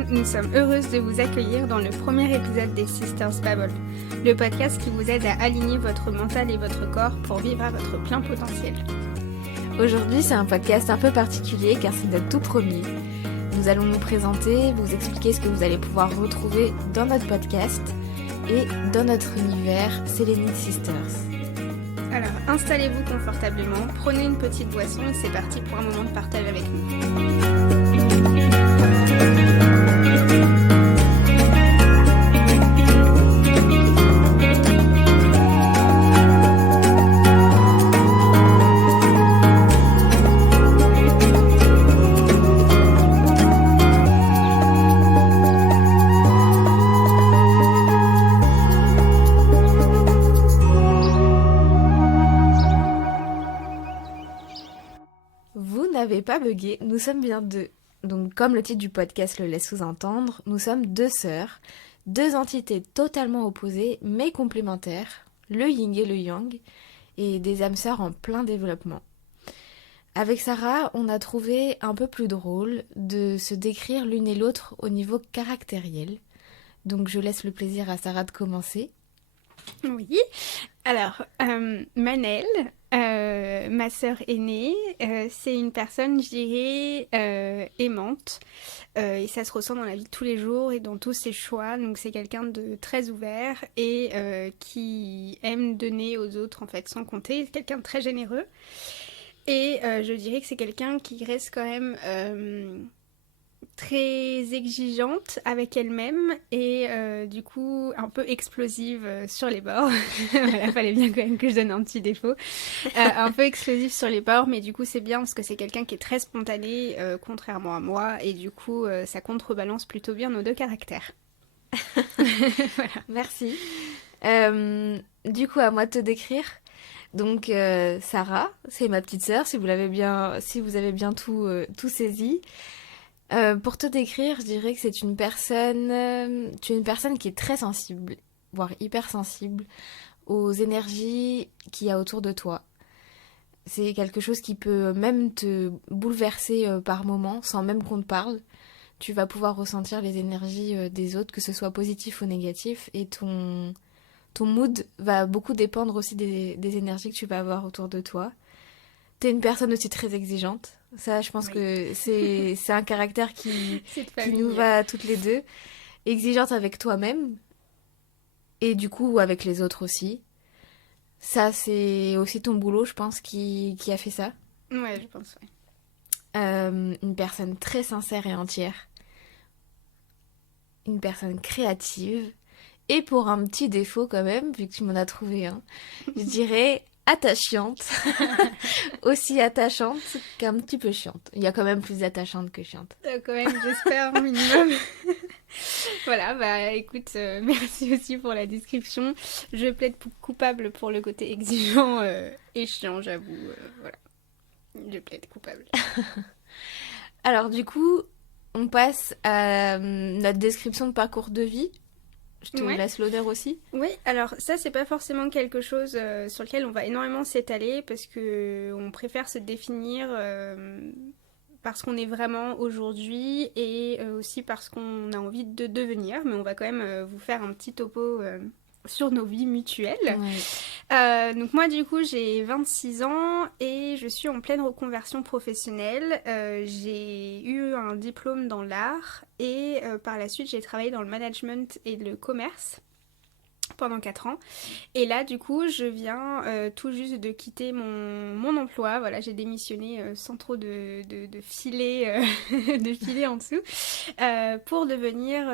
Lausanne, nous sommes heureuses de vous accueillir dans le premier épisode des Sisters Babble, le podcast qui vous aide à aligner votre mental et votre corps pour vivre à votre plein potentiel. Aujourd'hui, c'est un podcast un peu particulier car c'est notre tout premier. Nous allons nous présenter, vous expliquer ce que vous allez pouvoir retrouver dans notre podcast et dans notre univers Selenite Sisters. Alors, installez-vous confortablement, prenez une petite boisson et c'est parti pour un moment de partage avec nous. Pas bugué, nous sommes bien deux. Donc comme le titre du podcast le laisse sous-entendre, nous sommes deux sœurs, deux entités totalement opposées mais complémentaires, le yin et le yang, et des âmes sœurs en plein développement. Avec Sarah, on a trouvé un peu plus drôle de se décrire l'une et l'autre au niveau caractériel. Donc je laisse le plaisir à Sarah de commencer. Oui, alors Manel, ma sœur aînée, c'est une personne, je dirais, aimante, et ça se ressent dans la vie de tous les jours et dans tous ses choix. Donc c'est quelqu'un de très ouvert et qui aime donner aux autres en fait sans compter, c'est quelqu'un de très généreux. Et je dirais que c'est quelqu'un qui reste quand même très exigeante avec elle-même et du coup un peu explosive sur les bords. Voilà, fallait bien quand même que je donne un petit défaut. Un peu explosive sur les bords, mais du coup c'est bien parce que c'est quelqu'un qui est très spontané, contrairement à moi, et du coup ça contrebalance plutôt bien nos deux caractères. Voilà. Merci. Du coup, à moi de te décrire. Donc Sarah, c'est ma petite sœur, si vous avez bien tout saisi. Pour te décrire, je dirais que c'est une personne, tu es une personne qui est très sensible, voire hyper sensible aux énergies qu'il y a autour de toi. C'est quelque chose qui peut même te bouleverser par moments, sans même qu'on te parle. Tu vas pouvoir ressentir les énergies des autres, que ce soit positif ou négatif, et ton mood va beaucoup dépendre aussi des énergies que tu vas avoir autour de toi. T'es une personne aussi très exigeante. Ça, je pense que c'est un caractère qui nous va toutes les deux. Exigeante avec toi-même et du coup avec les autres aussi. Ça, c'est aussi ton boulot, je pense, qui a fait ça. Ouais, je pense, ouais. Une personne très sincère et entière. Une personne créative. Et pour un petit défaut quand même, vu que tu m'en as trouvé un, je dirais attachante. Aussi attachante qu'un petit peu chiante. Il y a quand même plus attachante que chiante. Quand même, j'espère, au minimum. Voilà, bah écoute, merci aussi pour la description. Je plaide coupable pour le côté exigeant et chiant, j'avoue. Voilà, je plaide coupable. Alors du coup, on passe à notre description de parcours de vie. Je te laisse l'honneur aussi. Oui, alors ça c'est pas forcément quelque chose sur lequel on va énormément s'étaler parce que on préfère se définir parce qu'on est vraiment aujourd'hui et aussi parce qu'on a envie de devenir, mais on va quand même vous faire un petit topo sur nos vies mutuelles. Ouais. Donc moi du coup j'ai 26 ans et je suis en pleine reconversion professionnelle. J'ai eu un diplôme dans l'art et par la suite j'ai travaillé dans le management et le commerce pendant 4 ans. Et là, du coup, je viens tout juste de quitter mon emploi. Voilà, j'ai démissionné sans trop de filet, de filet en dessous pour devenir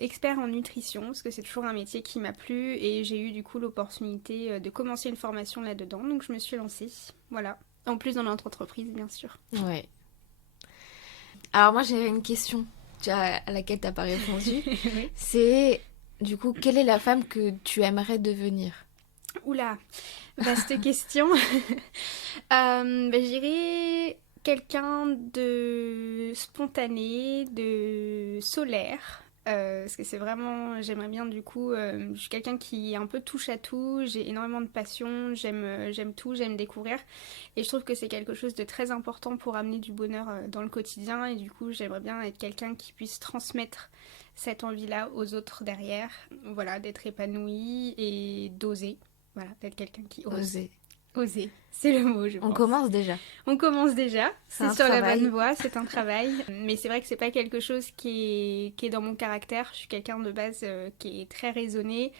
expert en nutrition parce que c'est toujours un métier qui m'a plu et j'ai eu du coup l'opportunité de commencer une formation là-dedans. Donc, je me suis lancée. Voilà. En plus, dans notre entreprise, bien sûr. Ouais. Alors, moi, j'ai une question à laquelle tu n'as pas répondu. Oui. C'est... Du coup, quelle est la femme que tu aimerais devenir ? Oula, vaste question. Je dirais quelqu'un de spontané, de solaire, parce que c'est vraiment, j'aimerais bien du coup, je suis quelqu'un qui un peu touche à tout, j'ai énormément de passion, j'aime tout, j'aime découvrir, et je trouve que c'est quelque chose de très important pour amener du bonheur dans le quotidien, et du coup j'aimerais bien être quelqu'un qui puisse transmettre cette envie-là aux autres derrière, voilà, d'être épanoui et d'oser, voilà, d'être quelqu'un qui ose. Oser. Oser, c'est le mot, je On pense. commence déjà. On commence déjà, c'est un sur la travail. bonne voie, c'est un travail. Mais c'est vrai que c'est pas quelque chose qui est dans mon caractère. Je suis quelqu'un de base qui est très raisonné,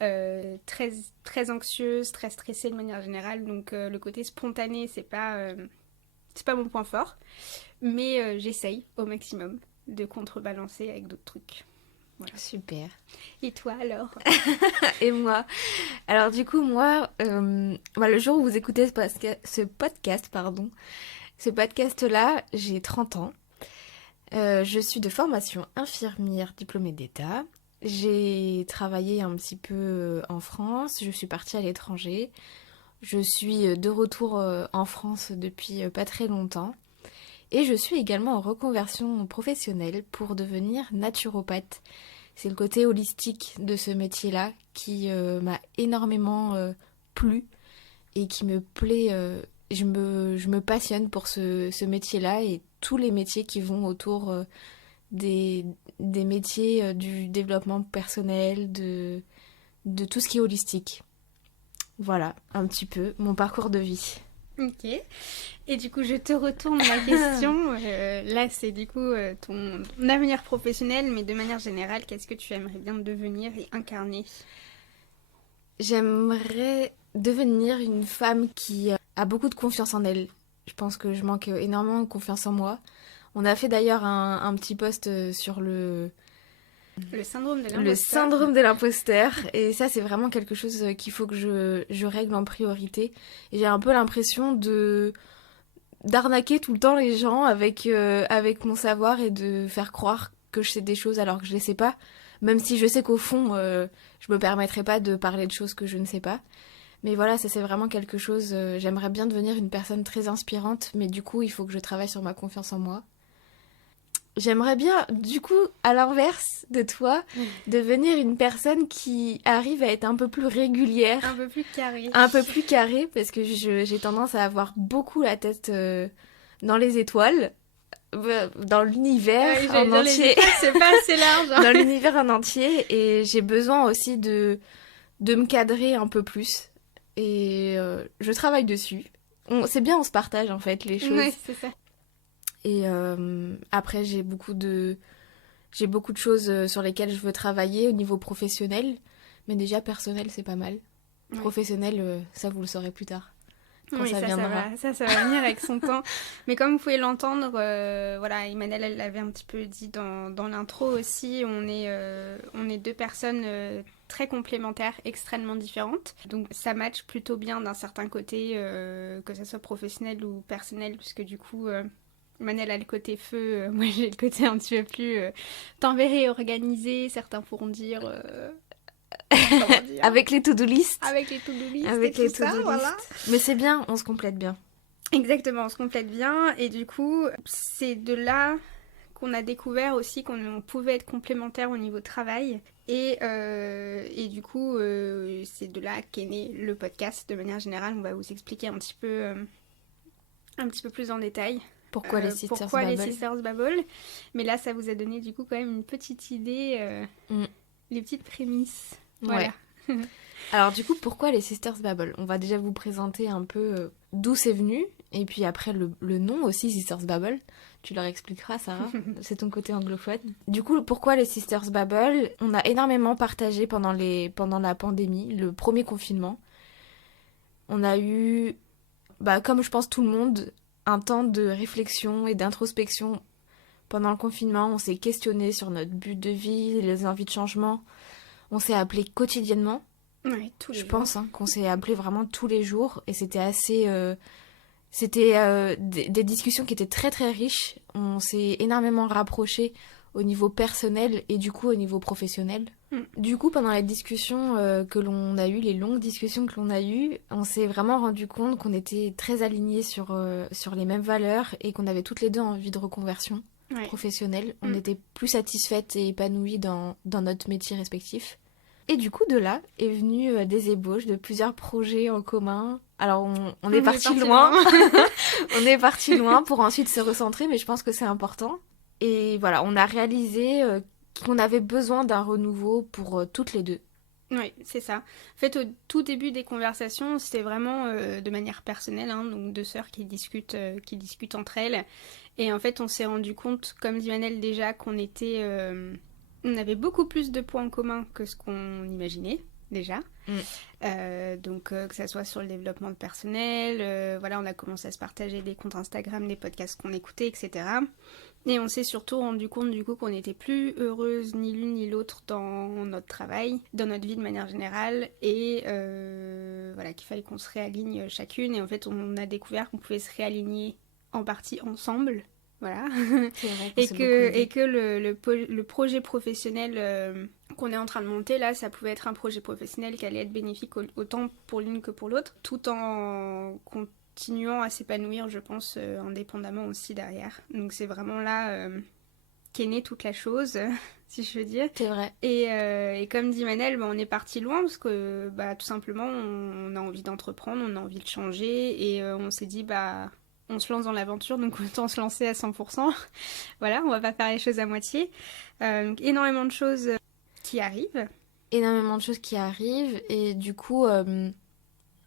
très, très anxieuse, très stressée de manière générale. Donc le côté spontané, c'est pas mon point fort. Mais j'essaye au maximum de contrebalancer avec d'autres trucs. Voilà. Super. Et toi alors? Et moi? Alors du coup, moi, le jour où vous écoutez ce podcast-là, j'ai 30 ans. Je suis de formation infirmière diplômée d'État. J'ai travaillé un petit peu en France, je suis partie à l'étranger. Je suis de retour en France depuis pas très longtemps. Et je suis également en reconversion professionnelle pour devenir naturopathe. C'est le côté holistique de ce métier-là qui m'a énormément plu et qui me plaît. Je me passionne pour ce métier-là et tous les métiers qui vont autour des métiers du développement personnel, de tout ce qui est holistique. Voilà, un petit peu mon parcours de vie. Ok. Et du coup, je te retourne ma question. Là, c'est du coup ton avenir professionnel, mais de manière générale, qu'est-ce que tu aimerais bien devenir et incarner? J'aimerais devenir une femme qui a beaucoup de confiance en elle. Je pense que je manque énormément de confiance en moi. On a fait d'ailleurs un petit post sur le syndrome de l'imposteur. Le syndrome de l'imposteur. Et ça, c'est vraiment quelque chose qu'il faut que je règle en priorité. Et j'ai un peu l'impression d'arnaquer tout le temps les gens avec mon savoir et de faire croire que je sais des choses alors que je les sais pas. Même si je sais qu'au fond, je me permettrai pas de parler de choses que je ne sais pas. Mais voilà, ça c'est vraiment quelque chose. J'aimerais bien devenir une personne très inspirante, mais du coup, il faut que je travaille sur ma confiance en moi. J'aimerais bien, du coup, à l'inverse de toi, devenir une personne qui arrive à être un peu plus régulière. Un peu plus carrée. Un peu plus carrée, parce que j'ai tendance à avoir beaucoup la tête dans les étoiles, dans l'univers en entier. C'est pas assez large. Dans l'univers en entier, et j'ai besoin aussi de me cadrer un peu plus. Et je travaille dessus. C'est bien, on se partage en fait les choses. Ouais, c'est ça. Et après, j'ai beaucoup de choses sur lesquelles je veux travailler au niveau professionnel. Mais déjà, personnel, c'est pas mal. Ouais. Professionnel, ça, vous le saurez plus tard. Quand ça viendra. Ça va venir avec son temps. Mais comme vous pouvez l'entendre, voilà, Emmanuelle, elle l'avait un petit peu dit dans l'intro aussi, on est deux personnes très complémentaires, extrêmement différentes. Donc ça match plutôt bien d'un certain côté, que ça soit professionnel ou personnel, puisque du coup... Manel a le côté feu, moi j'ai le côté un petit peu plus temps verré, organisé, certains pourront dire... Avec les to-do list. Avec les to-do list. Avec les to-do list. Voilà. Mais c'est bien, on se complète bien. Exactement, on se complète bien. Et du coup, c'est de là qu'on a découvert aussi qu'on pouvait être complémentaires au niveau travail. Et du coup, c'est de là qu'est né le podcast. De manière générale, on va vous expliquer un petit peu plus en détail. Pourquoi les Sisters Babble. Mais là, ça vous a donné du coup quand même une petite idée, les petites prémices. Voilà. Ouais. Alors du coup, pourquoi les Sisters Babble? On va déjà vous présenter un peu d'où c'est venu. Et puis après, le nom aussi, Sisters Babble. Tu leur expliqueras, Sarah. C'est ton côté anglophone. Du coup, pourquoi les Sisters Babble? On a énormément partagé pendant la pandémie, le premier confinement. On a eu, comme je pense tout le monde, un temps de réflexion et d'introspection pendant le confinement. On s'est questionné sur notre but de vie, les envies de changement. On s'est appelé quotidiennement. Ouais, tous les jours. Je pense qu'on s'est appelé vraiment tous les jours. Et c'était assez... C'était des discussions qui étaient très très riches. On s'est énormément rapprochés au niveau personnel et du coup au niveau professionnel. Du coup, pendant les discussions que l'on a eues, les longues discussions que l'on a eues, on s'est vraiment rendu compte qu'on était très alignés sur les mêmes valeurs et qu'on avait toutes les deux envie de reconversion. professionnelle. On était plus satisfaites et épanouies dans notre métier respectif. Et du coup, de là est venu des ébauches de plusieurs projets en commun. Alors, on est parti loin. On est parti loin pour ensuite se recentrer, mais je pense que c'est important. Et voilà, on a réalisé qu'on avait besoin d'un renouveau pour toutes les deux. Oui, c'est ça. En fait, au tout début des conversations, c'était vraiment de manière personnelle, hein, donc deux sœurs qui discutent entre elles. Et en fait, on s'est rendu compte, comme dit Manel déjà, qu'on avait beaucoup plus de points en commun que ce qu'on imaginait déjà. Donc que ça soit sur le développement de personnel, voilà, on a commencé à se partager des comptes Instagram, des podcasts qu'on écoutait, etc. Et on s'est surtout rendu compte du coup qu'on n'était plus heureuse ni l'une ni l'autre dans notre travail, dans notre vie de manière générale, et voilà, qu'il fallait qu'on se réaligne chacune. Et en fait, on a découvert qu'on pouvait se réaligner en partie ensemble. Voilà. C'est vrai et que le projet professionnel qu'on est en train de monter là, ça pouvait être un projet professionnel qui allait être bénéfique autant pour l'une que pour l'autre, tout en continuant à s'épanouir, je pense, indépendamment aussi derrière. Donc c'est vraiment là qu'est née toute la chose, si je veux dire. C'est vrai. Et comme dit Manel, on est parti loin parce que tout simplement on a envie d'entreprendre, on a envie de changer, et on s'est dit on se lance dans l'aventure, donc autant se lancer à 100%. Voilà, on va pas faire les choses à moitié. Énormément de choses qui arrivent. Énormément de choses qui arrivent, et du coup,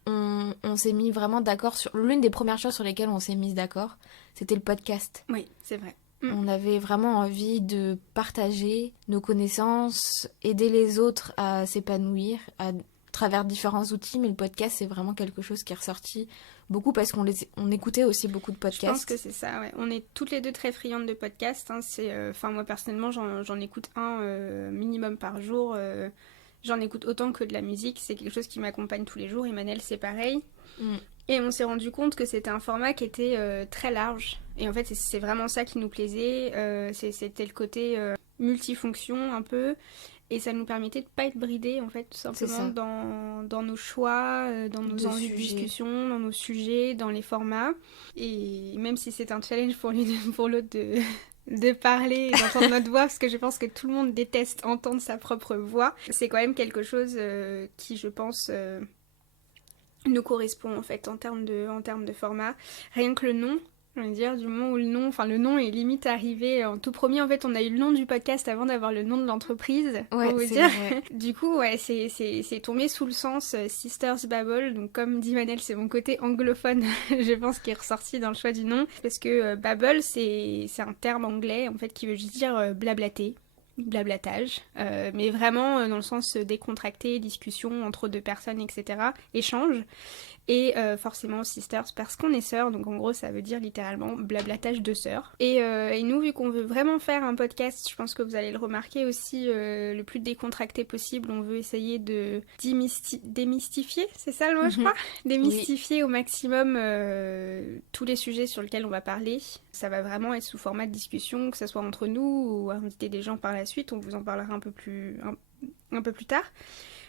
on s'est mis vraiment d'accord sur... L'une des premières choses sur lesquelles on s'est mis d'accord, c'était le podcast. Oui, c'est vrai. On avait vraiment envie de partager nos connaissances, aider les autres à s'épanouir à travers différents outils, mais le podcast, c'est vraiment quelque chose qui est ressorti beaucoup parce qu'on écoutait aussi beaucoup de podcasts. Je pense que c'est ça, ouais. On est toutes les deux très friandes de podcasts. Hein. Moi, personnellement, j'en écoute un minimum par jour. J'en écoute autant que de la musique. C'est quelque chose qui m'accompagne tous les jours. Emmanuel, c'est pareil. Et on s'est rendu compte que c'était un format qui était très large. Et en fait, c'est vraiment ça qui nous plaisait. C'était le côté multifonction un peu. Et ça nous permettait de pas être bridés, en fait, tout simplement dans nos choix, dans nos envies de discussion, dans nos sujets, dans les formats. Et même si c'est un challenge pour l'une et pour l'autre de parler et d'entendre notre voix, parce que je pense que tout le monde déteste entendre sa propre voix, c'est quand même quelque chose qui, je pense, nous correspond, en fait, en termes de format. Rien que le nom. Je veux dire, du moment où le nom est limite arrivé en tout premier. En fait, on a eu le nom du podcast avant d'avoir le nom de l'entreprise. Ouais, pour vous c'est dire. vrai. Du coup, ouais, c'est tombé sous le sens Sisters Babble. Donc, comme dit Manel, c'est mon côté anglophone, je pense, qui est ressorti dans le choix du nom. Parce que Babble, c'est un terme anglais, en fait, qui veut juste dire blablater. Blablatage, mais vraiment dans le sens décontracté, discussion entre deux personnes, etc. Échange. Et forcément sisters parce qu'on est sœurs, donc en gros ça veut dire littéralement blablatage de sœurs. Et nous, vu qu'on veut vraiment faire un podcast, je pense que vous allez le remarquer aussi, le plus décontracté possible, on veut essayer de démystifier, c'est ça le mot je crois, démystifier au maximum tous les sujets sur lesquels on va parler. Ça va vraiment être sous format de discussion, que ce soit entre nous ou inviter des gens par la suite, on vous en parlera un peu plus tard.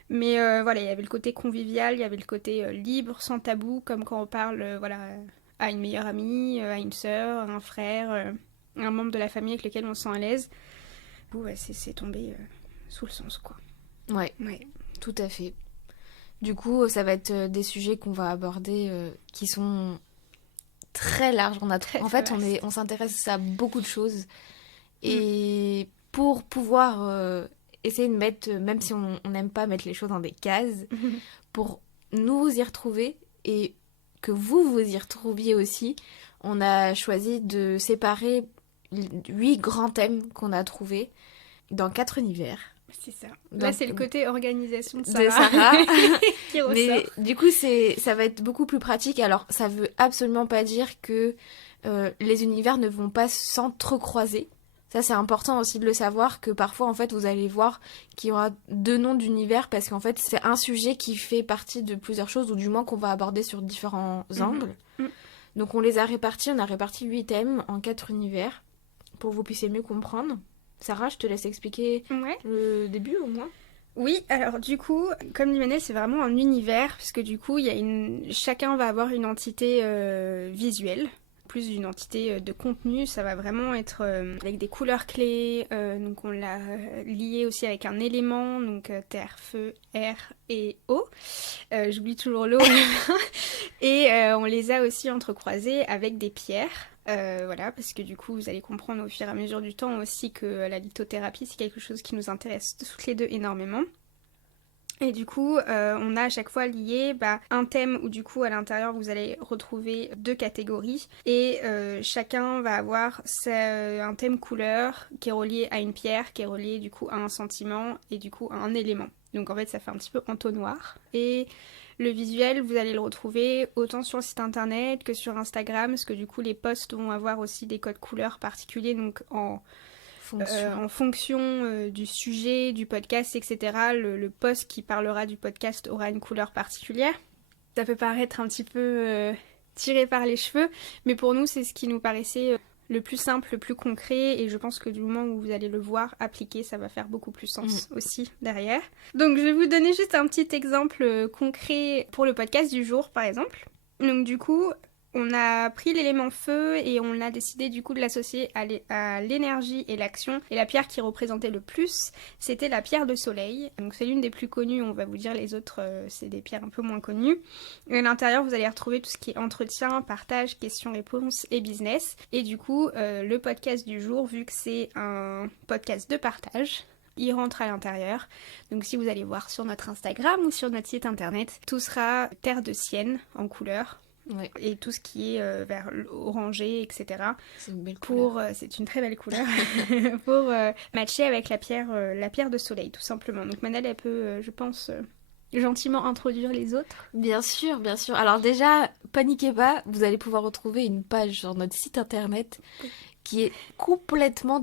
Mais voilà, il y avait le côté convivial, il y avait le côté libre, sans tabou, comme quand on parle à une meilleure amie, à une sœur, à un frère, un membre de la famille avec lequel on se sent à l'aise. Du coup, c'est tombé sous le sens, quoi. Ouais, tout à fait. Du coup, ça va être des sujets qu'on va aborder qui sont très larges. On s'intéresse à beaucoup de choses. Et pour pouvoir... essayer de mettre, même si on n'aime pas mettre les choses dans des cases, pour nous y retrouver et que vous y retrouviez aussi, on a choisi de séparer 8 grands thèmes qu'on a trouvés dans 4 univers. C'est ça. Là, c'est le côté organisation de Sarah qui ressort. Mais du coup, ça va être beaucoup plus pratique. Alors, ça veut absolument pas dire que les univers ne vont pas s'entrecroiser. Ça, c'est important aussi de le savoir, que parfois, en fait, vous allez voir qu'il y aura 2 noms d'univers parce qu'en fait, c'est un sujet qui fait partie de plusieurs choses, ou du moins qu'on va aborder sur différents angles. Donc, on a réparti 8 thèmes en 4 univers pour que vous puissiez mieux comprendre. Sarah, je te laisse expliquer le début au moins. Oui, alors du coup, comme dit Manel, c'est vraiment un univers, puisque du coup, chacun va avoir une entité visuelle, plus d'une entité de contenu, ça va vraiment être avec des couleurs clés, donc on l'a lié aussi avec un élément, donc terre, feu, air et eau. J'oublie toujours l'eau. Et on les a aussi entrecroisés avec des pierres. Voilà, parce que du coup, vous allez comprendre au fur et à mesure du temps aussi que la lithothérapie, c'est quelque chose qui nous intéresse toutes les deux énormément. Et du coup, on a à chaque fois lié un thème où du coup à l'intérieur vous allez retrouver 2 catégories et chacun va avoir un thème couleur qui est relié à une pierre, qui est relié du coup à un sentiment et du coup à un élément. Donc en fait ça fait un petit peu entonnoir. Et le visuel, vous allez le retrouver autant sur le site internet que sur Instagram, parce que du coup les posts vont avoir aussi des codes couleurs particuliers, donc en fonction du sujet, du podcast, etc. Le post qui parlera du podcast aura une couleur particulière. Ça peut paraître un petit peu tiré par les cheveux, mais pour nous, c'est ce qui nous paraissait le plus simple, le plus concret, et je pense que du moment où vous allez le voir appliqué, ça va faire beaucoup plus sens aussi derrière. Donc je vais vous donner juste un petit exemple concret pour le podcast du jour, par exemple. Donc du coup, on a pris l'élément feu et on a décidé du coup de l'associer à l'énergie et l'action. Et la pierre qui représentait le plus, c'était la pierre de soleil. Donc c'est l'une des plus connues, on va vous dire les autres, c'est des pierres un peu moins connues. Et à l'intérieur, vous allez retrouver tout ce qui est entretien, partage, questions-réponses et business. Et du coup, le podcast du jour, vu que c'est un podcast de partage, il rentre à l'intérieur. Donc si vous allez voir sur notre Instagram ou sur notre site internet, tout sera terre de sienne en couleur. Ouais. Et tout ce qui est vers l'orangé, etc. C'est une belle couleur. C'est une très belle couleur. Pour matcher avec la pierre de soleil, tout simplement. Donc Manel, elle peut, je pense, gentiment introduire les autres. Bien sûr, bien sûr. Alors déjà, paniquez pas, vous allez pouvoir retrouver une page sur notre site internet qui est complètement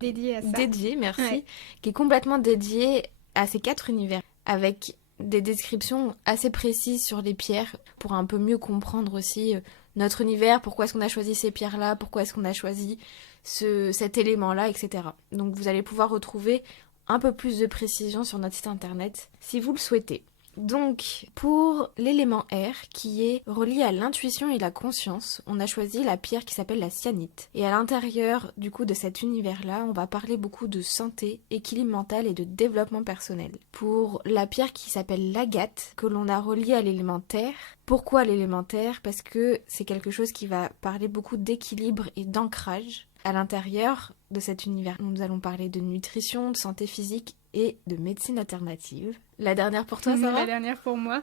dédiée à ça. Dédiée, merci. Ouais. Qui est complètement dédiée à ces 4 univers. Avec des descriptions assez précises sur les pierres pour un peu mieux comprendre aussi notre univers, pourquoi est-ce qu'on a choisi ces pierres-là, pourquoi est-ce qu'on a choisi cet élément-là, etc. Donc vous allez pouvoir retrouver un peu plus de précision sur notre site internet si vous le souhaitez. Donc, pour l'élément air, qui est relié à l'intuition et la conscience, on a choisi la pierre qui s'appelle la cyanite. Et à l'intérieur, du coup, de cet univers-là, on va parler beaucoup de santé, équilibre mental et de développement personnel. Pour la pierre qui s'appelle l'agate, que l'on a reliée à l'élément terre. Pourquoi l'élément terre ? Parce que c'est quelque chose qui va parler beaucoup d'équilibre et d'ancrage. À l'intérieur de cet univers, nous allons parler de nutrition, de santé physique et de médecine alternative. La dernière pour toi, Sarah ? La dernière pour moi.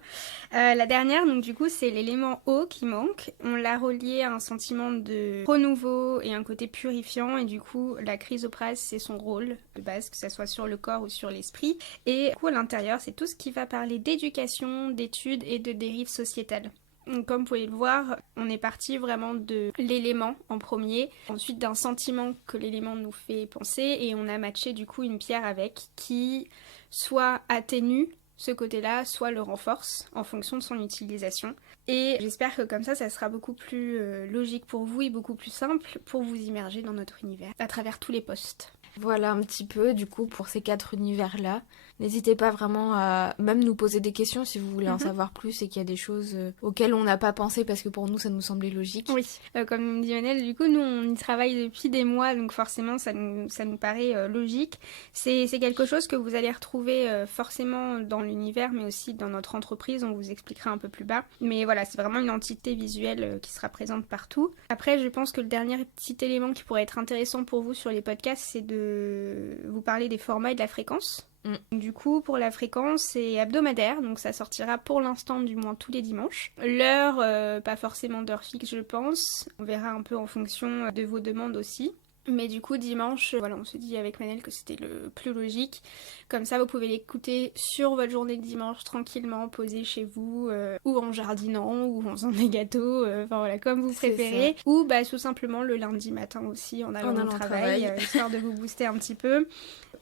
La dernière, donc du coup, c'est l'élément eau qui manque. On l'a relié à un sentiment de renouveau et un côté purifiant. Et du coup, la chrysoprase, c'est son rôle de base, que ce soit sur le corps ou sur l'esprit. Et du coup, à l'intérieur, c'est tout ce qui va parler d'éducation, d'études et de dérives sociétales. Donc, comme vous pouvez le voir, on est parti vraiment de l'élément en premier, ensuite d'un sentiment que l'élément nous fait penser, et on a matché du coup une pierre avec qui soit atténue ce côté-là, soit le renforce en fonction de son utilisation. Et j'espère que comme ça sera beaucoup plus logique pour vous et beaucoup plus simple pour vous immerger dans notre univers à travers tous les posts. Voilà un petit peu du coup pour ces 4 univers-là. N'hésitez pas vraiment à même nous poser des questions si vous voulez en savoir plus et qu'il y a des choses auxquelles on n'a pas pensé parce que pour nous ça nous semblait logique. Oui, comme dit Manel, du coup nous on y travaille depuis des mois donc forcément ça nous paraît logique. C'est quelque chose que vous allez retrouver forcément dans l'univers mais aussi dans notre entreprise, on vous expliquera un peu plus bas. Mais voilà, c'est vraiment une entité visuelle qui sera présente partout. Après je pense que le dernier petit élément qui pourrait être intéressant pour vous sur les podcasts, c'est de vous parler des formats et de la fréquence. Du coup, pour la fréquence, c'est hebdomadaire, donc ça sortira pour l'instant du moins tous les dimanches. L'heure, pas forcément d'heure fixe, je pense. On verra un peu en fonction de vos demandes aussi. Mais du coup, dimanche, voilà, on se dit avec Manel que c'était le plus logique. Comme ça, vous pouvez l'écouter sur votre journée de dimanche, tranquillement, posé chez vous, ou en jardinant, ou en faisant des gâteaux, enfin voilà, comme vous préférez. Ou tout simplement le lundi matin aussi, en allant au travail, histoire de vous booster un petit peu.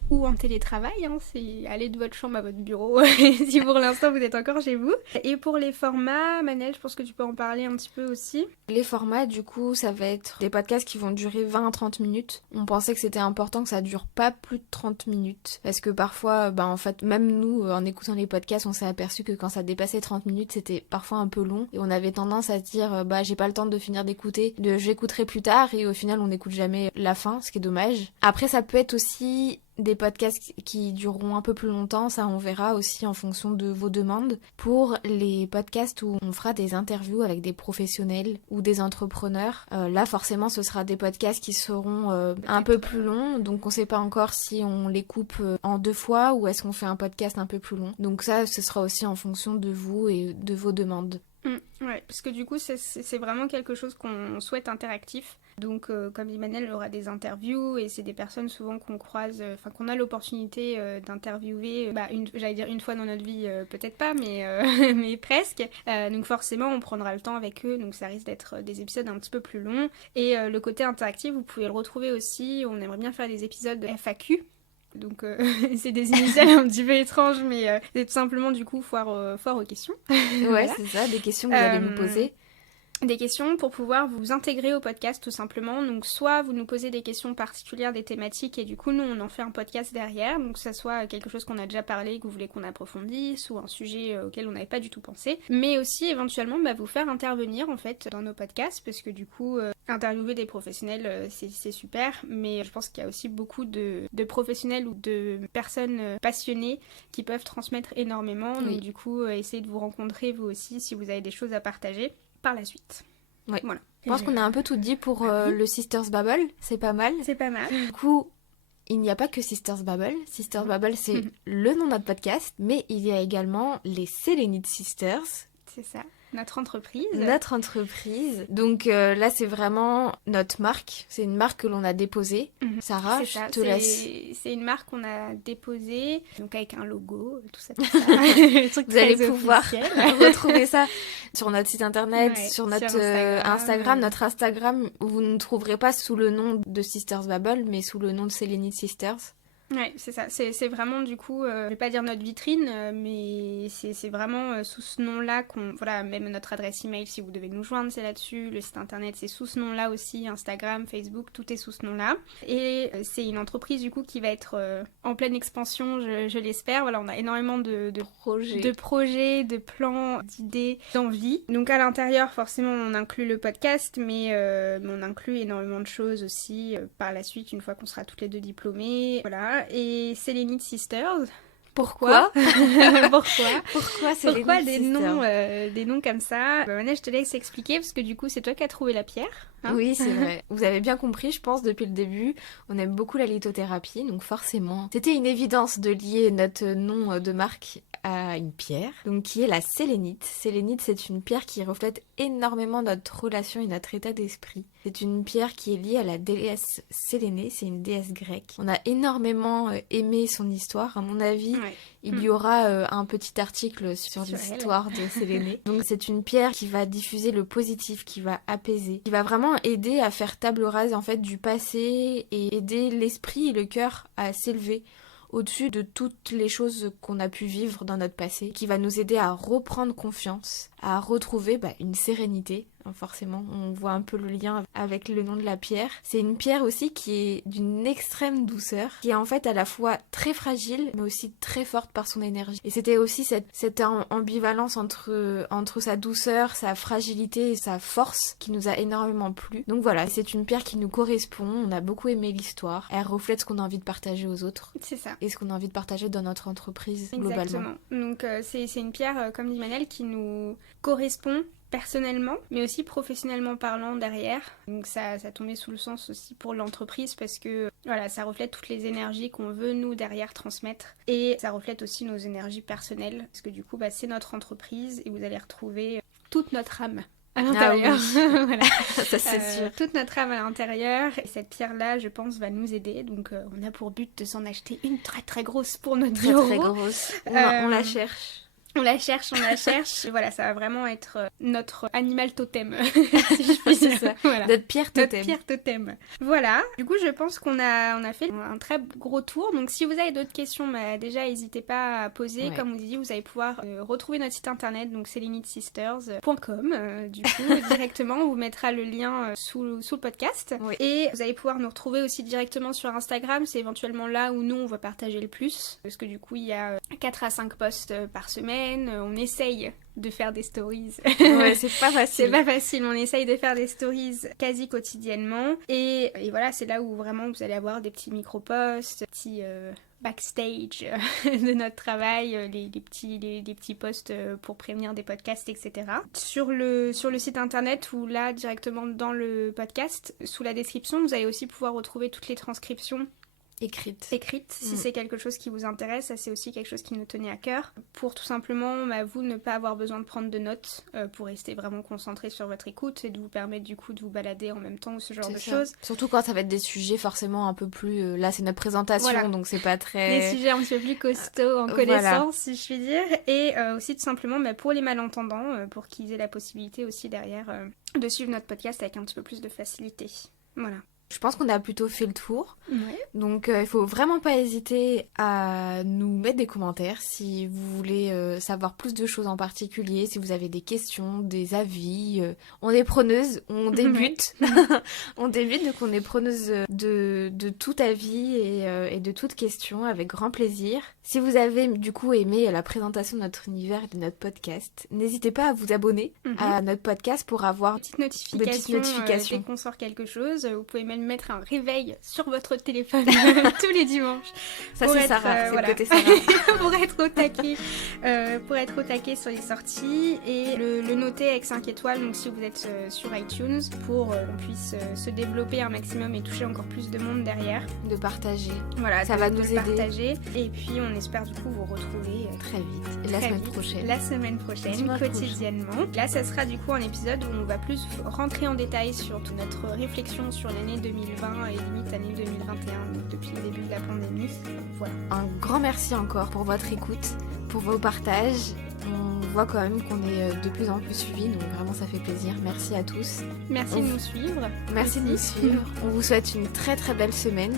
ou en télétravail, hein, c'est aller de votre chambre à votre bureau si pour l'instant vous êtes encore chez vous. Et pour les formats, Manel, je pense que tu peux en parler un petit peu aussi. Les formats, du coup, ça va être des podcasts qui vont durer 20 à 30 minutes. On pensait que c'était important que ça dure pas plus de 30 minutes. Parce que parfois, en fait, même nous, en écoutant les podcasts, on s'est aperçu que quand ça dépassait 30 minutes, c'était parfois un peu long. Et on avait tendance à se dire, j'ai pas le temps de finir d'écouter, j'écouterai plus tard. Et au final, on n'écoute jamais la fin, ce qui est dommage. Après, ça peut être aussi des podcasts qui dureront un peu plus longtemps, ça on verra aussi en fonction de vos demandes. Pour les podcasts où on fera des interviews avec des professionnels ou des entrepreneurs, là forcément ce sera des podcasts qui seront un peu plus longs, donc on sait pas encore si on les coupe en 2 fois ou est-ce qu'on fait un podcast un peu plus long. Donc ça, ce sera aussi en fonction de vous et de vos demandes. Ouais, parce que du coup, c'est vraiment quelque chose qu'on souhaite interactif. Donc, comme dit Manel, il y aura des interviews et c'est des personnes souvent qu'on croise, qu'on a l'opportunité d'interviewer, j'allais dire une fois dans notre vie, peut-être pas, mais, mais presque. Donc forcément, on prendra le temps avec eux, donc ça risque d'être des épisodes un petit peu plus longs. Et le côté interactif, vous pouvez le retrouver aussi. On aimerait bien faire des épisodes de FAQ. Donc c'est des initiales un petit peu étranges, mais c'est tout simplement du coup foire aux questions. Ouais, Voilà. c'est ça, des questions que vous allez nous poser. Des questions pour pouvoir vous intégrer au podcast tout simplement. Donc soit vous nous posez des questions particulières, des thématiques, et du coup nous on en fait un podcast derrière. Donc que ça soit quelque chose qu'on a déjà parlé, que vous voulez qu'on approfondisse, ou un sujet auquel on n'avait pas du tout pensé. Mais aussi éventuellement vous faire intervenir en fait dans nos podcasts, parce que du coup interviewer des professionnels c'est super, mais je pense qu'il y a aussi beaucoup de professionnels ou de personnes passionnées qui peuvent transmettre énormément. Oui. Donc du coup essayez de vous rencontrer vous aussi si vous avez des choses à partager par la suite. Oui. Voilà. Je pense qu'on a un peu tout dit pour le Sisters Babble, c'est pas mal. C'est pas mal. Du coup, il n'y a pas que Sisters Babble. Sisters Babble, c'est le nom de notre podcast, mais il y a également les Sélénites Sisters. C'est ça, notre entreprise. Notre entreprise. Donc là, c'est vraiment notre marque. C'est une marque que l'on a déposée. Sarah, je te laisse. C'est une marque qu'on a déposée, donc avec un logo, tout ça. Vous allez pouvoir retrouver ça sur notre site internet, sur notre Instagram. Notre Instagram, vous ne trouverez pas sous le nom de Sisters Babble, mais sous le nom de Sélénite Sisters. Ouais, c'est ça. C'est vraiment du coup, je vais pas dire notre vitrine, mais c'est vraiment sous ce nom-là qu'on... Voilà, même notre adresse email, si vous devez nous joindre, c'est là-dessus. Le site internet, c'est sous ce nom-là aussi. Instagram, Facebook, tout est sous ce nom-là. Et c'est une entreprise du coup qui va être en pleine expansion, je l'espère. Voilà, on a énormément de projets, de plans, d'idées, d'envies. Donc à l'intérieur, forcément, on inclut le podcast, mais on inclut énormément de choses aussi par la suite, une fois qu'on sera toutes les deux diplômées. Voilà. Et Sélénite Sisters. Pourquoi Pourquoi des noms comme ça? Maintenant, je te laisse expliquer parce que du coup, c'est toi qui as trouvé la pierre. Hein, oui, c'est vrai. Vous avez bien compris, je pense, depuis le début. On aime beaucoup la lithothérapie, donc forcément, c'était une évidence de lier notre nom de marque à une pierre, donc qui est la sélénite. Sélénite, c'est une pierre qui reflète énormément notre relation et notre état d'esprit. C'est une pierre qui est liée à la déesse Sélénée, c'est une déesse grecque. On a énormément aimé son histoire, à mon avis. Ouais. Il y aura un petit article sur l'histoire de Sélénée. Donc c'est une pierre qui va diffuser le positif, qui va apaiser, qui va vraiment aider à faire table rase en fait du passé et aider l'esprit et le cœur à s'élever au-dessus de toutes les choses qu'on a pu vivre dans notre passé, qui va nous aider à reprendre confiance, à retrouver une sérénité. Forcément, on voit un peu le lien avec le nom de la pierre. C'est une pierre aussi qui est d'une extrême douceur, qui est en fait à la fois très fragile, mais aussi très forte par son énergie. Et c'était aussi cette ambivalence entre sa douceur, sa fragilité et sa force qui nous a énormément plu. Donc voilà, c'est une pierre qui nous correspond, on a beaucoup aimé l'histoire. Elle reflète ce qu'on a envie de partager aux autres. C'est ça. Et ce qu'on a envie de partager dans notre entreprise globalement. Exactement. Donc c'est une pierre, comme dit Manel, qui nous correspond personnellement, mais aussi professionnellement parlant derrière. Donc ça tombait sous le sens aussi pour l'entreprise parce que voilà, ça reflète toutes les énergies qu'on veut nous derrière transmettre et ça reflète aussi nos énergies personnelles parce que du coup c'est notre entreprise et vous allez retrouver toute notre âme à l'intérieur. Ah oui. Voilà. Ça c'est sûr. Toute notre âme à l'intérieur et cette pierre-là, je pense, va nous aider. Donc on a pour but de s'en acheter une très très grosse pour notre bureau. Très grosse. On la cherche. On la cherche. Voilà, ça va vraiment être notre animal totem, si je puis dire. Ça. Voilà. Notre pierre totem. Notre pierre totem. Voilà. Du coup, je pense qu'on a fait un très gros tour. Donc, si vous avez d'autres questions, déjà, n'hésitez pas à poser. Ouais. Comme vous dit, vous allez pouvoir retrouver notre site internet, donc c'est limitesisters.com. Du coup, directement, on vous mettra le lien sous le podcast. Oui. Et vous allez pouvoir nous retrouver aussi directement sur Instagram. C'est éventuellement là où nous, on va partager le plus. Parce que du coup, il y a 4 à 5 posts par semaine. On essaye de faire des stories. Ouais, c'est pas facile. C'est pas facile, on essaye de faire des stories quasi quotidiennement. Et voilà, c'est là où vraiment vous allez avoir des petits micro-posts, des petits backstage de notre travail, les petits posts pour prévenir des podcasts, etc. Sur le site internet ou là, directement dans le podcast, sous la description, vous allez aussi pouvoir retrouver toutes les transcriptions écrite, si c'est quelque chose qui vous intéresse. Ça, c'est aussi quelque chose qui nous tenait à cœur, pour tout simplement vous ne pas avoir besoin de prendre de notes, pour rester vraiment concentré sur votre écoute et de vous permettre du coup de vous balader en même temps ou ce genre de choses. Surtout quand ça va être des sujets forcément un peu plus... là, c'est notre présentation, voilà. Donc c'est pas très... Des sujets un petit peu plus costauds en connaissance, voilà. Si je puis dire. Et aussi tout simplement pour les malentendants, pour qu'ils aient la possibilité aussi derrière de suivre notre podcast avec un petit peu plus de facilité. Voilà. Je pense qu'on a plutôt fait le tour. Ouais. Donc il faut vraiment pas hésiter à nous mettre des commentaires si vous voulez savoir plus de choses en particulier, si vous avez des questions, des avis. On est preneuses, on débute. On débute, donc on est preneuse de tout avis et de toute question avec grand plaisir. Si vous avez du coup aimé la présentation de notre univers et de notre podcast, n'hésitez pas à vous abonner à notre podcast pour avoir des petites notifications. Dès qu'on sort quelque chose. Vous pouvez même mettre un réveil sur votre téléphone tous les dimanches. Ça c'est Sarah, c'est le côté Sarah. pour être au taquet sur les sorties et le noter avec 5 étoiles, donc si vous êtes sur iTunes, pour qu'on puisse se développer un maximum et toucher encore plus de monde derrière. De partager. Voilà, ça va nous aider. Partager. Et puis on espère du coup vous retrouver très vite. Et la semaine prochaine, quotidiennement. Là, ça sera du coup un épisode où on va plus rentrer en détail sur toute notre réflexion sur l'année 2020 et limite année 2021, donc depuis le début de la pandémie. Voilà. Un grand merci encore pour votre écoute, pour vos partages. On voit quand même qu'on est de plus en plus suivis, donc vraiment ça fait plaisir. Merci à tous. Merci de nous suivre. Merci de nous suivre. On vous souhaite une très très belle semaine,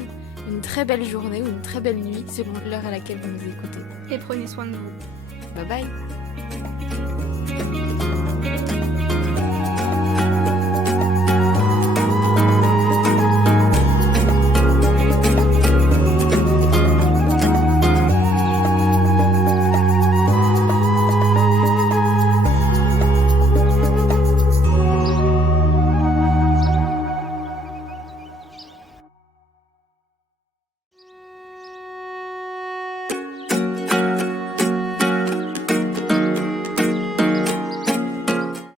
une très belle journée ou une très belle nuit selon l'heure à laquelle vous nous écoutez. Et prenez soin de vous. Bye bye.